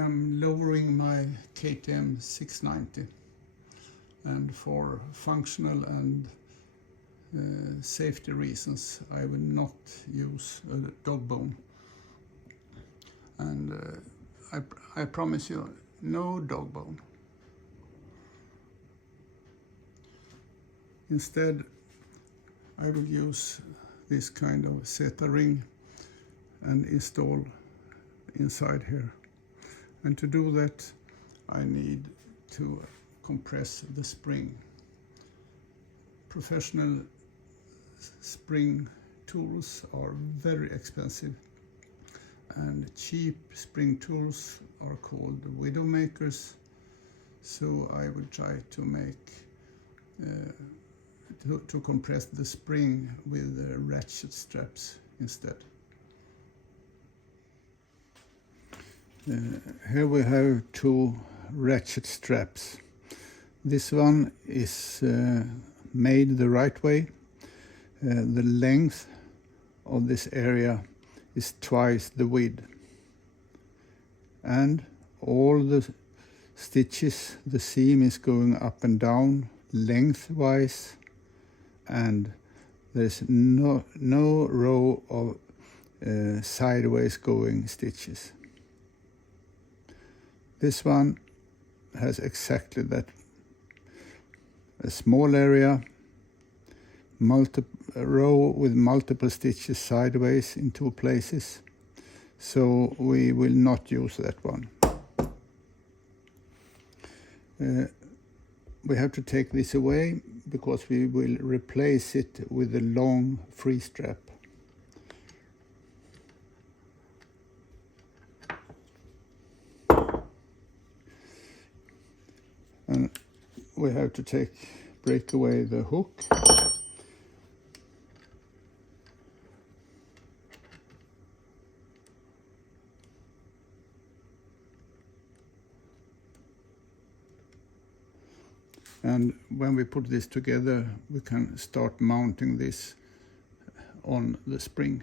am lowering my KTM 690, and for functional and safety reasons I will not use a dog bone. And I promise you, no dog bone. Instead, I will use this kind of Zeta ring and install inside here. And to do that, I need to compress the spring. Professional spring tools are very expensive, and cheap spring tools are called widow makers. So I will try to make to compress the spring with ratchet straps instead. Here we have two ratchet straps. This one is made the right way. The length of this area is twice the width, and all the stitches, the seam is going up and down lengthwise, and there's no row of sideways going stitches. This one has exactly that. A small area, a row with multiple stitches sideways in two places. So we will not use that one. We have to take this away because we will replace it with a long free strap. And we have to break away the hook. And when we put this together, we can start mounting this on the spring.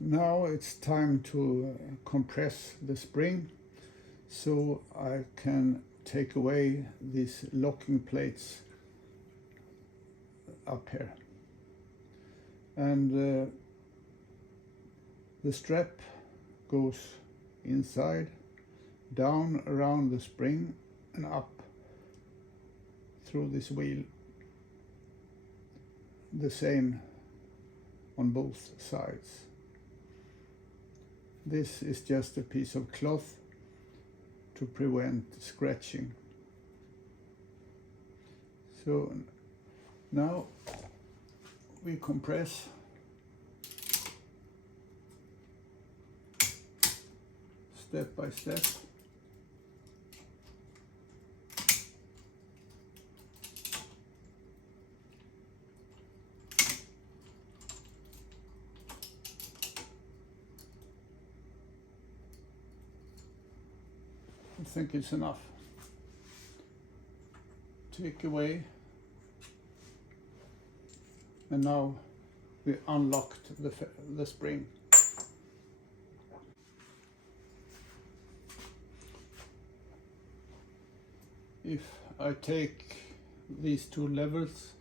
Now it's time to compress the spring, so I can take away these locking plates up here. And the strap goes inside, down around the spring and up through this wheel. The same on both sides. This is just a piece of cloth to prevent scratching. So now we compress step by step. I think it's enough. Take away, and now we unlocked the spring. If I take these two levers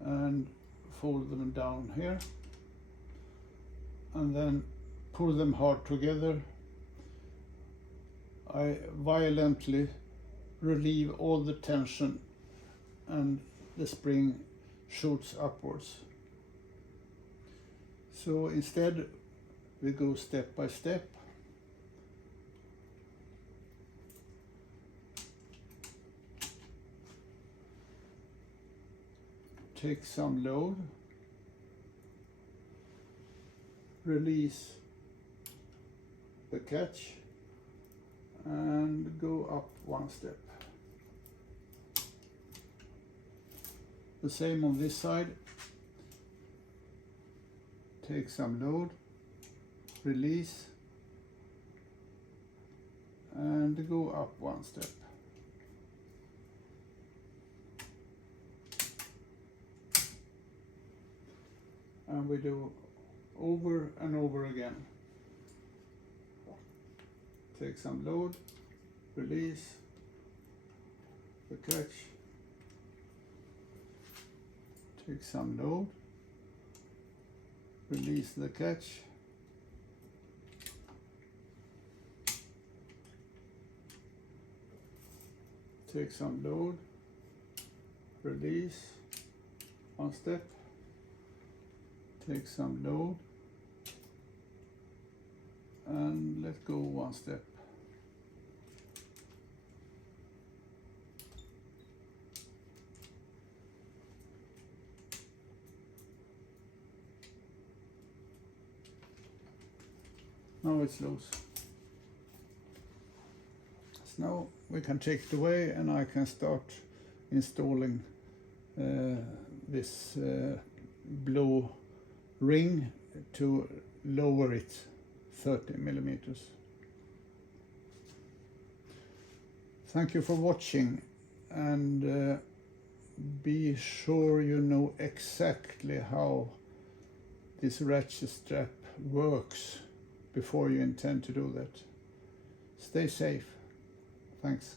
and fold them down here, and then pull them hard together, I violently relieve all the tension and the spring shoots upwards. So instead we go step by step. Take some load, release the catch and go up one step. The same on this side. Take some load, release and go up one step. and we do over and over again. Take some load, release the catch, take some load, release the catch, take some load, release, one step, take some load, and let go one step. Now it's loose. So now we can take it away and I can start installing this blow ring to lower it 30 millimeters. Thank you for watching, and be sure you know exactly how this ratchet strap works before you intend to do that. Stay safe. Thanks.